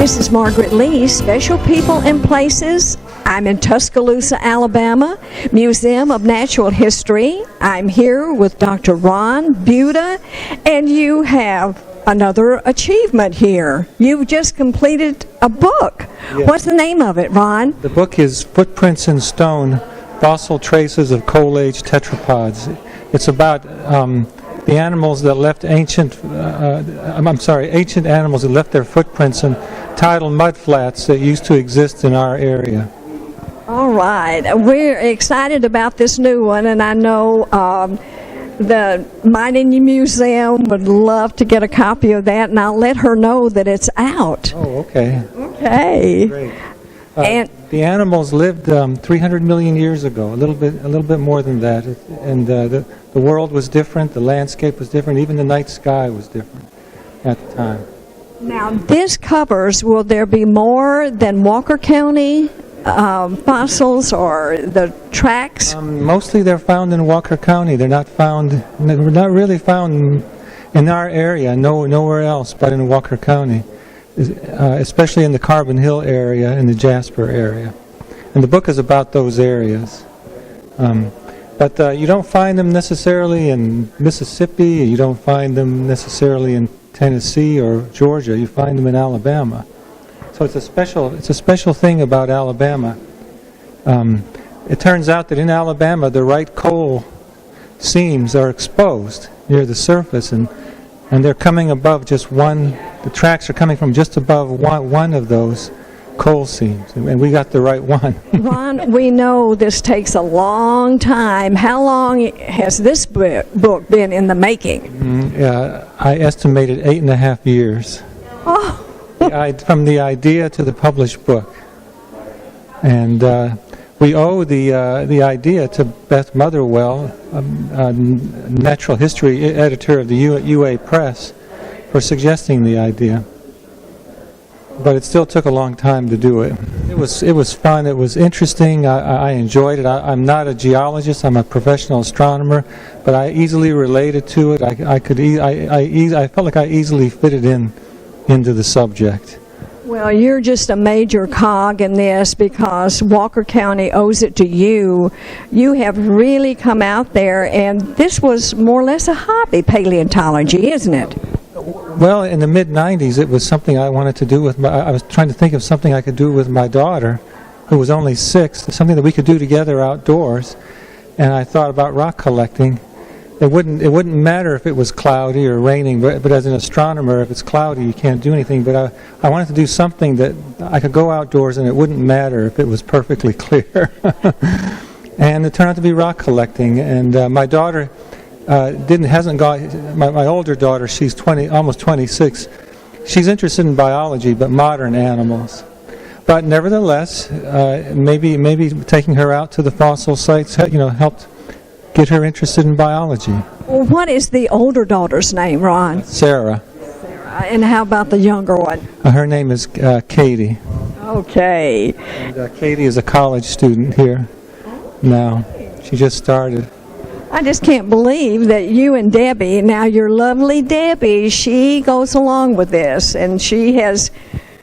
This is Margaret Lee, Special People and Places. I'm in Tuscaloosa, Alabama, Museum of Natural History. I'm here with Dr. Ron Buta, and you have another achievement here. You've just completed a book. Yes. What's the name of it, Ron? The book is Footprints in Stone, Fossil Traces of Coal-Age Tetrapods. It's about the animals that left ancient animals that left their footprints in tidal mudflats that used to exist in our area. All right. We're excited about this new one, and I know the Mining Museum would love to get a copy of that, and I'll let her know that it's out. Oh, okay. Okay. Great. And the animals lived 300 million years ago, a little bit more than that, and the world was different, the landscape was different, even the night sky was different at the time. now this covers, will there be more than Walker County fossils or the tracks? Mostly they're found in Walker County. They're not really found in our area, nowhere else but in Walker County, especially in the Carbon Hill area and the Jasper area. And the book is about those areas. But you don't find them necessarily in Mississippi, you don't find them necessarily in Tennessee or Georgia, you find them in Alabama. So it's a special thing about Alabama. It turns out that in Alabama the right coal seams are exposed near the surface, and they're coming above just one. The tracks are coming from just above one of those coal seams, and we got the right one. Ron, we know this takes a long time. How long has this book been in the making? I estimated 8.5 years. Oh. From the idea to the published book. And we owe the idea to Beth Motherwell, natural history editor of the UA Press, for suggesting the idea. But it still took a long time to do it. It was fun. It was interesting. I enjoyed it. I'm not a geologist. I'm a professional astronomer, but I easily related to it. I felt like I easily fitted into the subject. Well, you're just a major cog in this because Walker County owes it to you. You have really come out there, and this was more or less a hobby, paleontology, isn't it? Well, in the mid-'90s, it was something I wanted to do with I was trying to think of something I could do with my daughter, who was only 6, something that we could do together outdoors, and I thought about rock collecting. It wouldn't matter if it was cloudy or raining, but as an astronomer, if it's cloudy, you can't do anything. But I wanted to do something that I could go outdoors and it wouldn't matter if it was perfectly clear. And it turned out to be rock collecting. And my daughter hasn't gone. My older daughter, she's almost 26. She's interested in biology, but modern animals. But nevertheless, maybe taking her out to the fossil sites, helped get her interested in biology. Well, what is the older daughter's name, Ron? Sarah. And how about the younger one? Her name is Katie. Okay. And Katie is a college student here now. She just started. I just can't believe that you and Debbie, now your lovely Debbie, she goes along with this, and she has...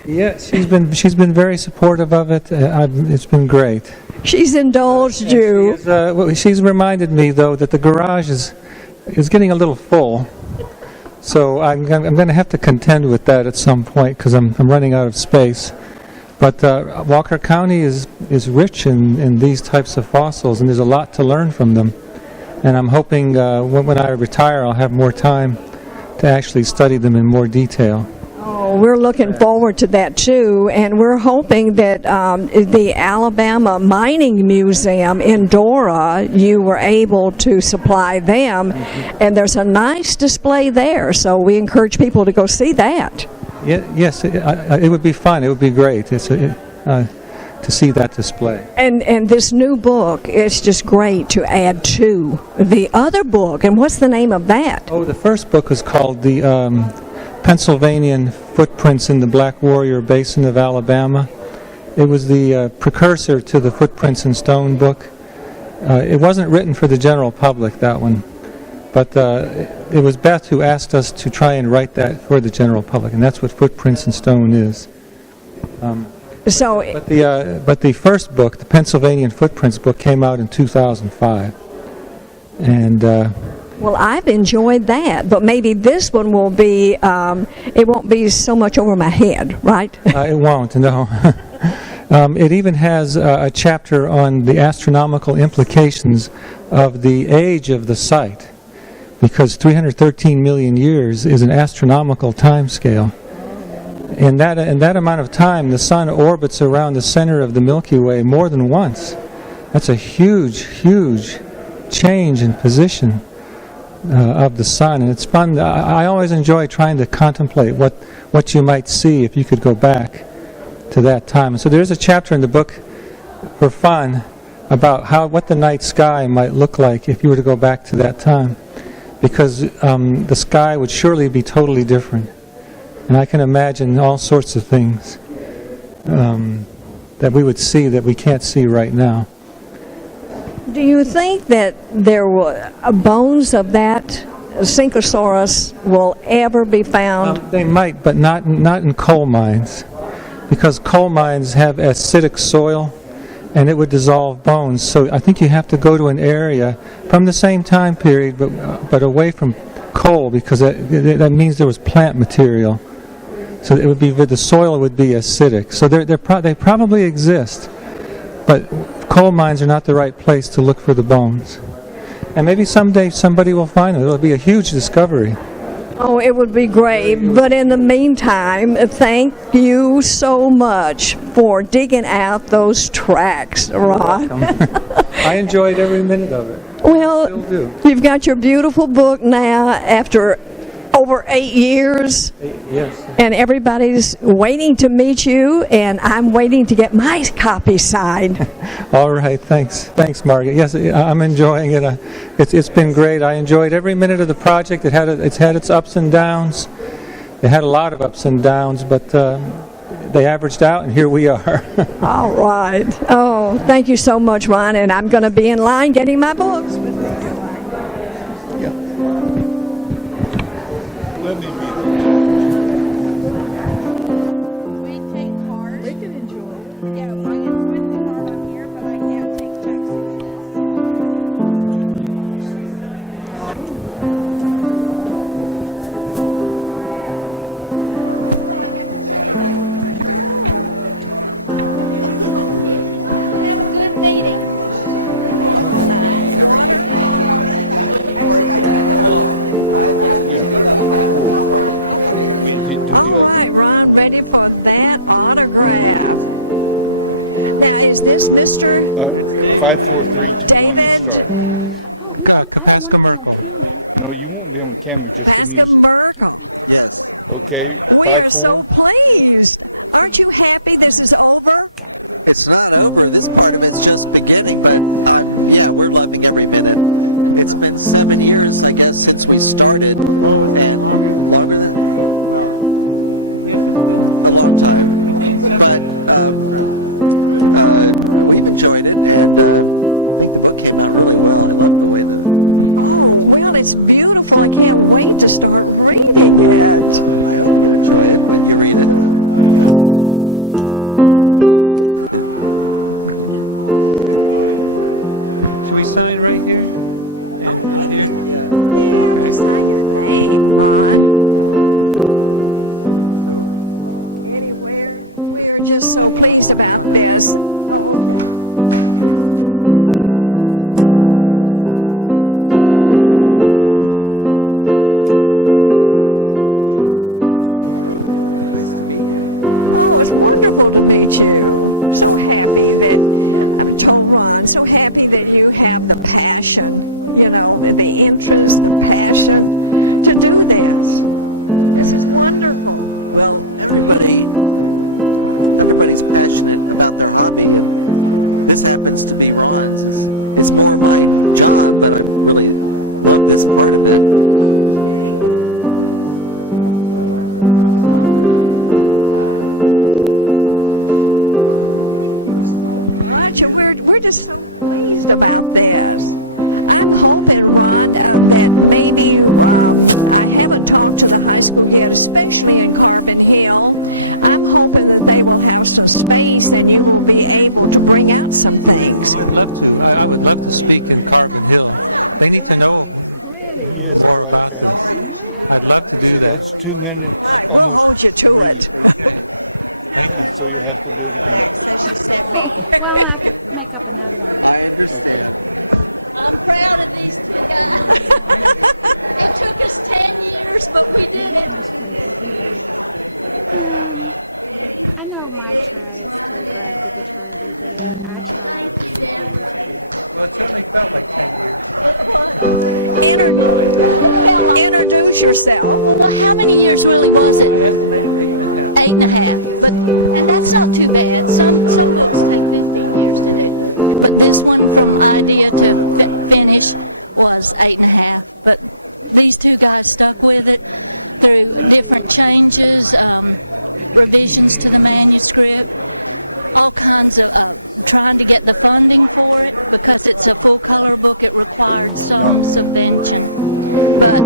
Yeah, she's been very supportive of it. It's been great. She's indulged you. She's reminded me, though, that the garage is getting a little full. So I'm going to have to contend with that at some point because I'm running out of space. But Walker County is rich in these types of fossils, and there's a lot to learn from them. And I'm hoping when I retire, I'll have more time to actually study them in more detail. Oh, we're looking forward to that too, and we're hoping that the Alabama Mining Museum in Dora, you were able to supply them, and there's a nice display there, so we encourage people to go see that. Yes, it would be fun. It would be great to see that display. And this new book, it's just great to add to the other book. And what's the name of that? Oh, the first book is called the Pennsylvanian Footprints in the Black Warrior Basin of Alabama. It was the precursor to the Footprints in Stone book. It wasn't written for the general public, that one, but it was Beth who asked us to try and write that for the general public, and that's what Footprints in Stone is. So, But the first book, the Pennsylvania Footprints book, came out in 2005, and well, I've enjoyed that, but maybe this one will be, it won't be so much over my head, right? It won't, no. It even has a chapter on the astronomical implications of the age of the site, because 313 million years is an astronomical time scale. In that amount of time, the sun orbits around the center of the Milky Way more than once. That's a huge, huge change in position of the sun, and it's fun. I always enjoy trying to contemplate what you might see if you could go back to that time. And so there's a chapter in the book for fun about what the night sky might look like if you were to go back to that time, because the sky would surely be totally different. And I can imagine all sorts of things that we would see that we can't see right now. Do you think that there were bones of that Syncosaurus will ever be found? They might, but not in coal mines, because coal mines have acidic soil, and it would dissolve bones. So I think you have to go to an area from the same time period, but away from coal, because that means there was plant material. So it would be, the soil would be acidic. So they probably exist, but coal mines are not the right place to look for the bones. And maybe someday somebody will find them. It'll be a huge discovery. Oh, it would be great. But in the meantime, thank you so much for digging out those tracks, Ron. I enjoyed every minute of it. Well, Still do. You've got your beautiful book now after over 8 years. Yes. And everybody's waiting to meet you, and I'm waiting to get my copy signed. All right, thanks, Margaret. Yes, I'm enjoying it. It's been great. I enjoyed every minute of the project. It's had its ups and downs. It had a lot of ups and downs, but they averaged out, and here we are. All right. Oh, thank you so much, Ron, and I'm going to be in line getting my books. All right, Ron, ready for that autograph. Now, is this Mr. David Kapaska Merkel. Kapaska Merkel? Yes. We are so pleased. Aren't you happy this is over? It's not over. This part of it's just beginning, but we're loving every minute. It's been 7 years, I guess, since we started, and longer than a long time. But we've enjoyed it, and I think the book came out really well. I love the way Oh, well, it's beautiful. I can't wait to start reading it. I hope you enjoy it when you read it. Should we sign right here? And here? Yeah. Just sign your name, Ron. Anywhere. We're just so pleased about this. Oh, okay. Oh, it's wonderful to meet you. So happy that, I'm told Ron, so happy that you have the passion, the interest, the passion to do this. This is wonderful. Well, everybody's passionate about their hobby, and this happens to be Ron's. It's more my job, but I really love this part of it. We're just so pleased about this. I'm hoping, Ron, that maybe I haven't talked to the high school yet, especially in Carbon Hill. I'm hoping that they will have some space and you will be able to bring out some things. I'd love to. I would love to speak in Carbon Hill. They need to know more about this. I'd love to do that. All right, we'll hold you to it. Thank you. So she sent me. I understand. I'm proud of these two guys. It took us 10 years, but we did it. Thank you, Deborah. Well, it certainly felt like 10 years. Introduce yourself. Well, how many years really was it? 8.5. And that's not too bad. Some books take 15 years to do. But this one, from idea to finish, was 8.5. But these two guys stuck with it through different changes, revisions to the manuscript, all kinds of trying to get the funding for it, because it's a full color book. It required some subvention, but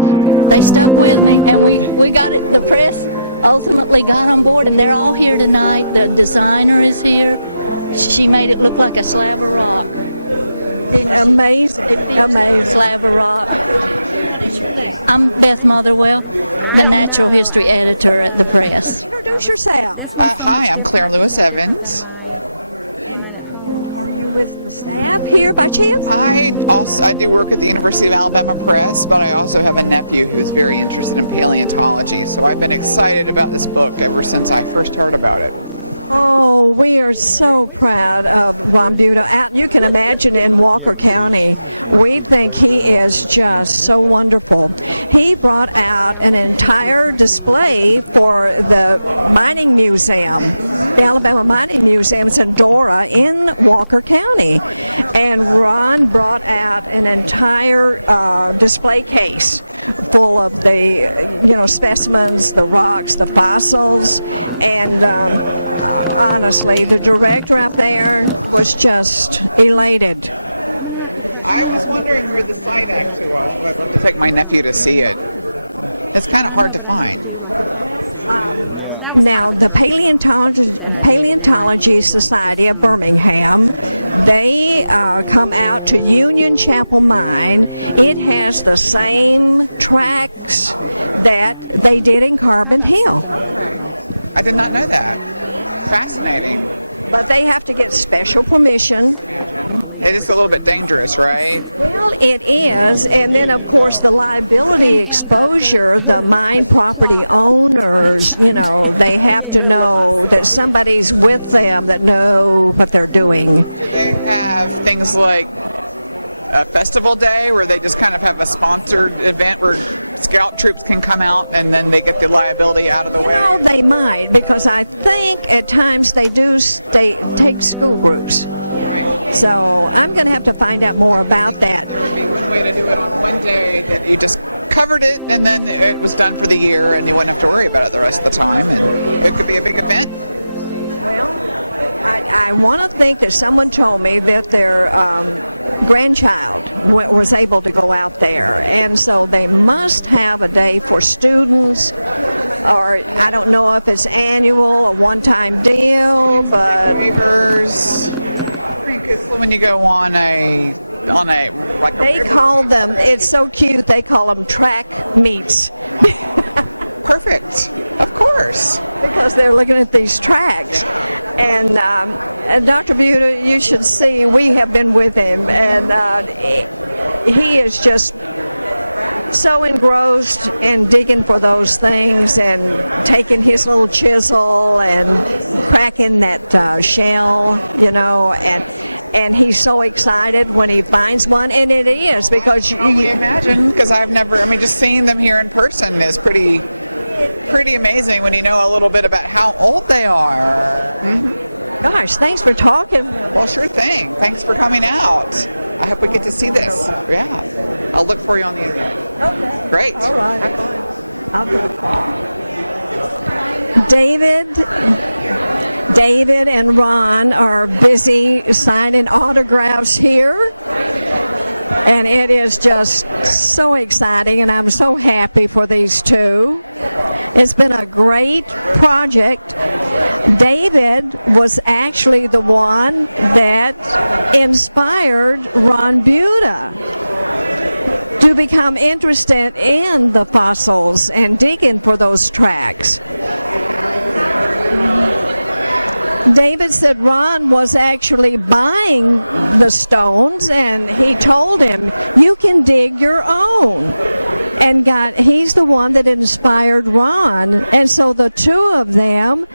they stuck with me, and we got it. The press ultimately got on board, and they're all here tonight. The designer is here. She made it look like a slab of rock. Amazing. Amazing. Slab of rock. I'm Beth Motherwell, the natural history editor at the press. Introduce yourself. Hi, I'm Claire Lewis Evans. Are you with the staff here by chance? I do work at the University of Alabama Press, but I also have a nephew who's very interested in paleontology. So I've been excited about this book ever since I first heard about it. Oh, we are so proud of Ron Buta. You can imagine in Walker County, we think he is just so wonderful. He brought out an entire display for the mining museum, the Alabama Mining Museum. It's in Dora in Walker County. And Ron brought out an entire display case full of the, specimens, the rocks, the fossils, and honestly, the director out there was just elated. I was wondering where the site actually was. I'd love to take my nephew to see it. It's kind of hard to find. Now, the Paleontology Society of Birmingham, they come out to Union Chapel Mine. It has the same tracks that they did in Carbon Hill. I did not know that. Fascinating. But they have to get special permission. It is a little bit dangerous, right? Well, it is, and then of course the liability exposure, the mine property owners, they have to know that somebody's with them that know what they're doing. Do they have things like a festival day where they just kind of have a sponsored event where scout troops can come out and then they get the liability out of the way? Well, they might, because I think at times they take school groups. So I'm going to have to find out more about that. One way to do it on one day, that you just covered it and then it was done for the year and you wouldn't have to worry about it the rest of the time, and it could be a big event. Well, I want to think that someone told me that their grandchild was able to go out there, and so they must have a day for students, or I don't know if it's annual, a one-time deal, but Waivers. When you go on a like they call them, it's so cute, they call them track meets. Perfect. Of course. Because they're looking at these tracks. And Dr. Buta, you should see, we have been with him, and he is just so engrossed in digging for those things and taking his little chisel and cracking that shell, and he's so excited when he finds one, and it is, because you imagine, because I've never, just seeing them here in person is pretty amazing when you know a little bit about how old they are. Mm-hmm. Gosh, thanks for talking. Well, sure thing. Thanks for coming out. I hope we get to see this. Yeah. I'll look for you on the internet. Okay. Great. All right. Have fun. David and Ron are busy signing autographs here. And it is just so exciting, and I'm so happy for these two. It's been a great project. David was actually the one that inspired Ron Buta to become interested in the fossils and digging for those tracks. David said Ron was actually buying the stones, and he told him, you can dig your own. And he's the one that inspired Ron. And so the two of them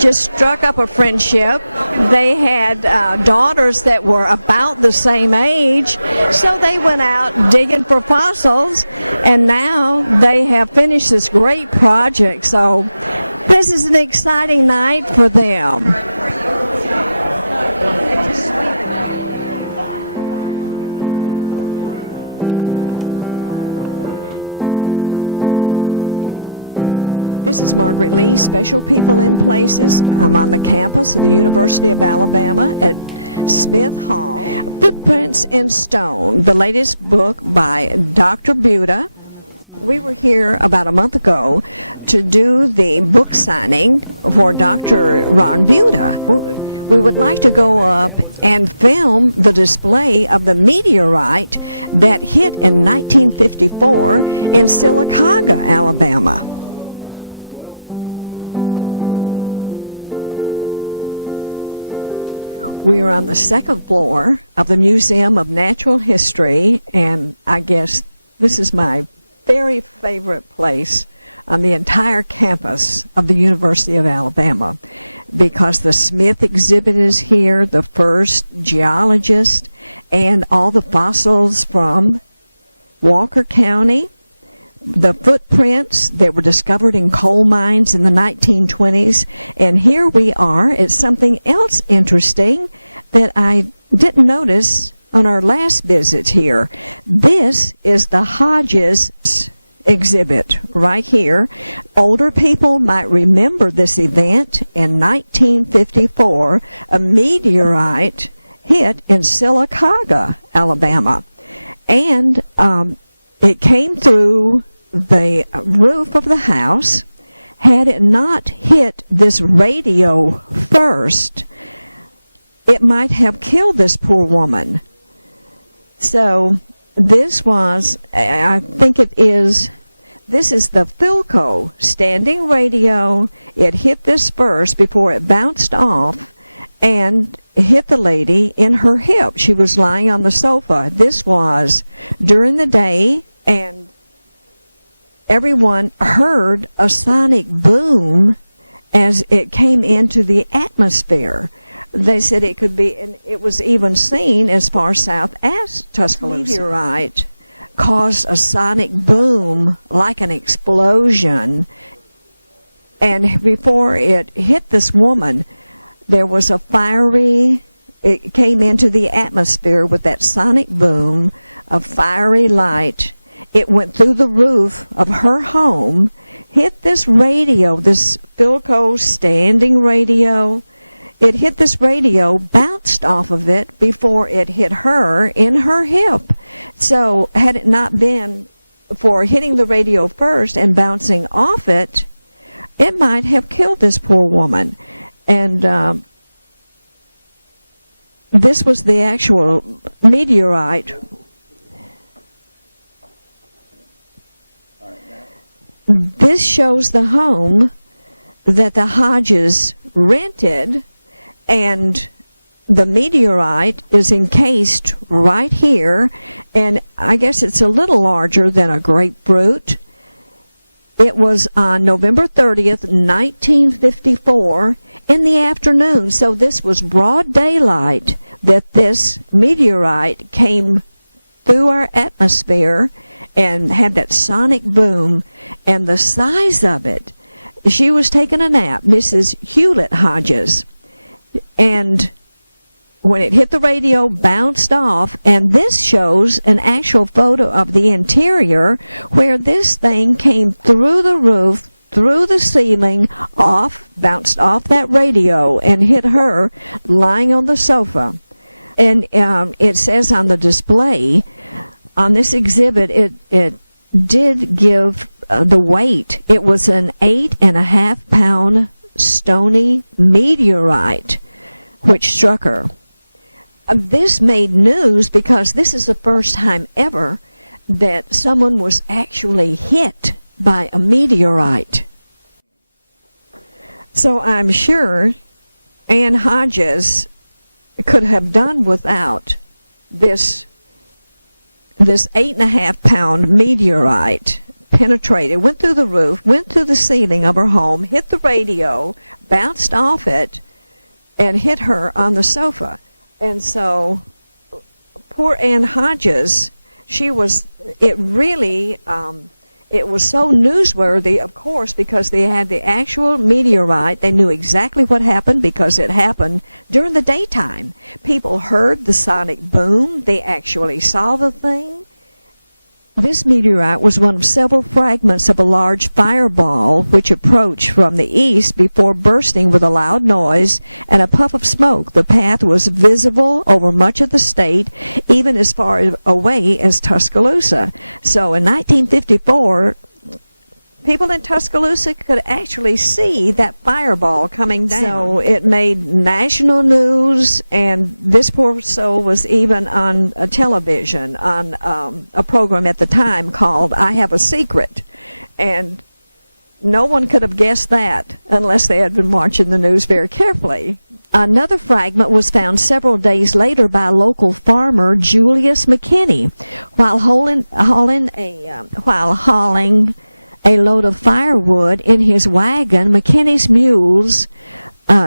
just struck up a friendship. They had daughters that were about the same age, so they went out digging for fossils, and now they have finished this great project. So this is an exciting night for them. This is Margaret Lee, Special People in Places. I'm on the campus of the University of Alabama at Smith Hall. Footprints in Stone, the latest book by Dr. Buta. We were here about a month ago to do the book signing for Dr. Ron Buta. We would like to go up and film the display of the meteorite that hit in 1954 in Sylacauga, Alabama. We are on the second floor of the Museum of Natural History, and I guess this is my very favorite place on the entire campus of the University of Alabama, because the Smith exhibit is here, the first geologist, and all the fossils from Walker County, the footprints that were discovered in coal mines in the 1920s. And here we are at something else interesting that I didn't notice on our last visit here. This is the Hdrsn exhibit right here. Older people might remember this event. In 1954, a meteorite hit in Sylacauga, Alabama. And it came through the roof of the house. Had it not hit this radio first, it might have killed this poor woman. So this was, I think this is the Philco standing radio. It hit this first before it bounced off and hit the lady in her hip. She was lying on the sofa. This was during the day, and everyone heard a sonic boom as it came into the atmosphere. They said it could be, and it was even seen as far south as Tuscaloosa. Meteorite caused a sonic boom like an explosion, and before it hit this woman, there was it came into the atmosphere with that sonic boom of fiery light. It went through the roof of her home, hit this radio, this Philco standing radio. It hit this radio, bounced off of it before it hit her in her hip. So had it not been for hitting the radio first and bouncing off it, it might have killed this poor woman. And this was the actual meteorite. This shows the home that the Hodges rented, and the meteorite is encased right here, and I guess it's a little larger than a grapefruit. It was on November 30th, 1954 in the afternoon, so this was broad daylight that this meteorite came through our atmosphere and had that sonic boom. And the size of it, she was taking a nap, Mrs. Hewlett Hodges, and when it hit the radio, bounced off, and this shows an actual photo of the interior where this thing came through the roof, through the ceiling, bounced off that radio, and hit her lying on the sofa. And it says on the display, on this exhibit, it did give the weight. It was an 8.5-pound stony meteorite which struck her. This made news because this is the first time ever that someone was actually hit by a meteorite. So I'm sure Ann Hodges could have done without this 8.5-pound meteorite. Penetrated, went through the roof, went through the ceiling of her home, hit the radio, bounced off it, and hit her on the sofa. And so, poor Ann Hodges, it was so newsworthy, of course, because they had the actual meteorite. They knew exactly what happened because it happened during the daytime. People heard the sonic boom. They actually saw the thing. This meteorite was one of several fragments of a large fireball which approached from the east before bursting with a loud noise and a puff of smoke. The path was visible over much of the state, even as far away as Tuscaloosa. So in 1954, people in Tuscaloosa could actually see that fireball coming down. So it made national news, and this poor soul was even on a television, on a program at the time called I Have a Secret. And no one could have guessed that unless they had been watching the news very carefully. Another fragment was found several days later by local farmer Julius McKinney while hauling a load of firewood in his wagon. McKinney's mules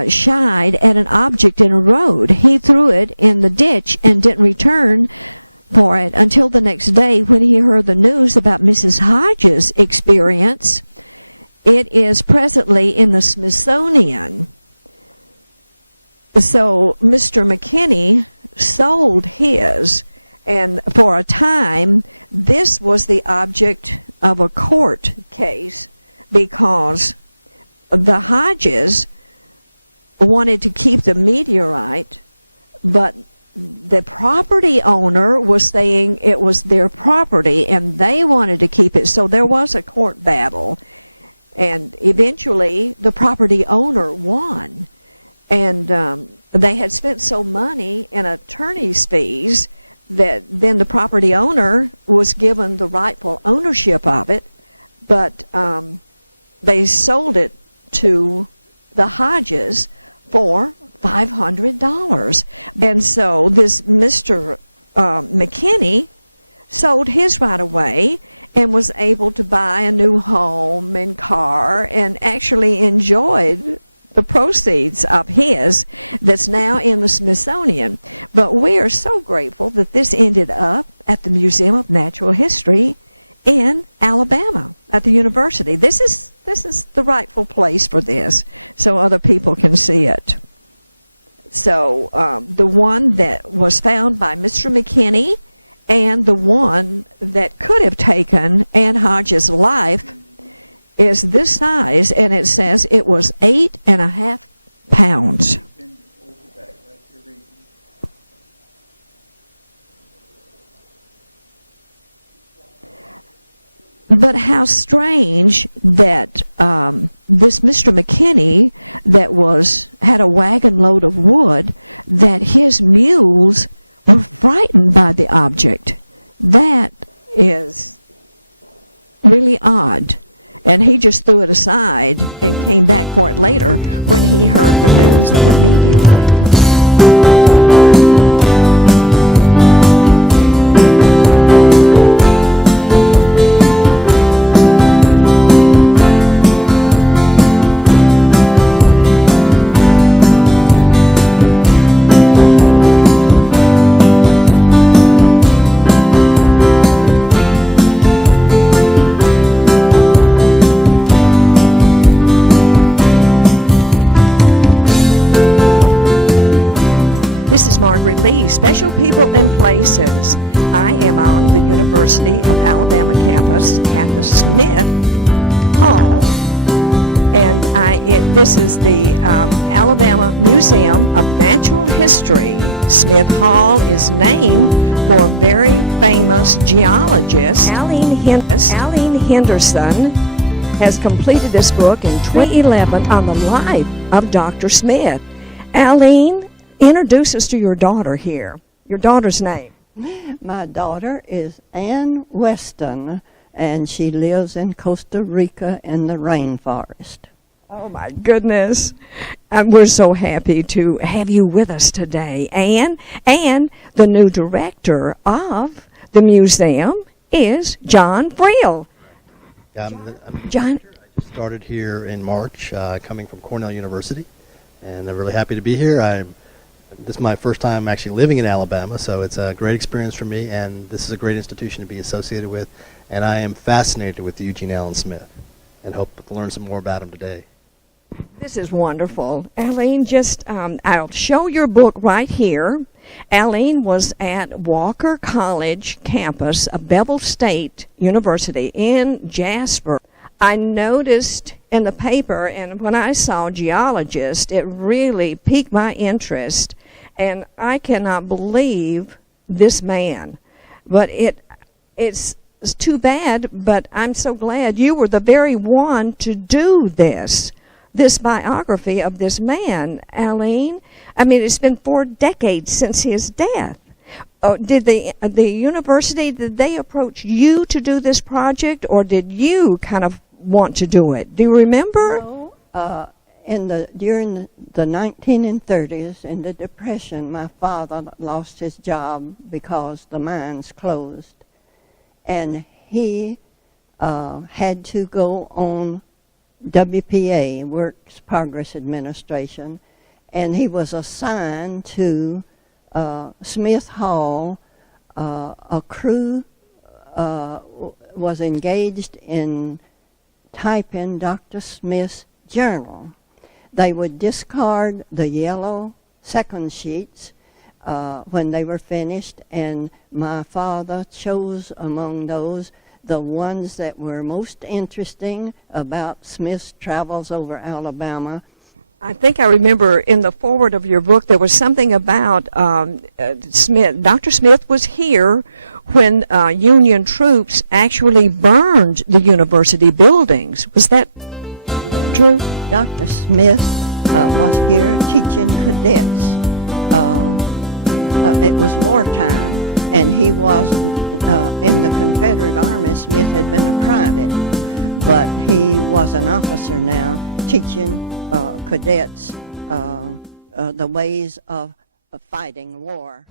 shied at an object in a road. He threw it in the ditch and didn't return for it until the next day when he heard the news about Mrs. Hodges' experience. It is presently in the Smithsonian. So Mr. McKinney sold his, and for a time this was the object of a court case because the Hodges wanted to keep the meteorite, but the property owner was saying it was their property and they wanted to keep it. So there was a court battle, and eventually the property owner won. And they had spent so money in attorney's fees that then the property owner was given the rightful ownership of it, but they sold it to the Hodges for $500. And so this Mr. McKinney sold his right away and was able to buy a new home and car and actually enjoyed the proceeds of his that's now in the Smithsonian. But we are so grateful that this ended up at the Museum of Natural History in Alabama at the university. This is the rightful place for this, so other people can see it. So the one that was found by Mr. McKinney and the one that could have taken Ann Hodges' life is this size, and it says it was 8.5 pounds. But how strange that this Mr. McKinney that had a wagon load of wood, that his mules were frightened by the object. That is really odd. And he just threw it aside and came back for it later when he heard the news of the meteorite. Special People and Places. I am on the University of Alabama campus at the Smith Hall, and this is the Alabama Museum of Natural History. Smith Hall is named for very famous geologist Aileen Hdrsn has completed this book in 2011 on the life of Dr. Smith. Aileen, introduce us to your daughter here. Your daughter's name. My daughter is Ann Weston, and she lives in Costa Rica in the rainforest. Oh my goodness. And we're so happy to have you with us today. And the new director of the museum is John Friel. John? I just started here in March, coming from Cornell University, and I'm really happy to be here. This is my first time actually living in Alabama, so it's a great experience for me, and this is a great institution to be associated with, and I am fascinated with Eugene Allen Smith and hope to learn some more about him today. This is wonderful. Aileen, I'll show your book right here. Aileen was at Walker College campus of Bevel State University in Jasper. I noticed in the paper, and when I saw geologist, it really piqued my interest, and I cannot believe this man. But it's too bad, but I'm so glad you were the very one to do this biography of this man, Aileen. I mean, it's been 4 decades since his death. Did the university, did they approach you to do this project, or did you kind of want to do it? Do you remember? No, during the 1930s, in the Depression, my father lost his job because the mines closed, and he had to go on WPA, Works Progress Administration, and he was assigned to Smith Hall. A crew was engaged in typing Dr. Smith's journal. They would discard the yellow second sheets when they were finished, and my father chose among those the ones that were most interesting about Smith's travels over Alabama. I think I remember in the foreword of your book there was something about Smith. Dr. Smith was here when Union troops actually burned the university buildings. Was that true? Dr. Smith was here teaching cadets. It was wartime, and he was in the Confederate Army. Smith had been a private, but he was an officer now, teaching cadets the ways of fighting war.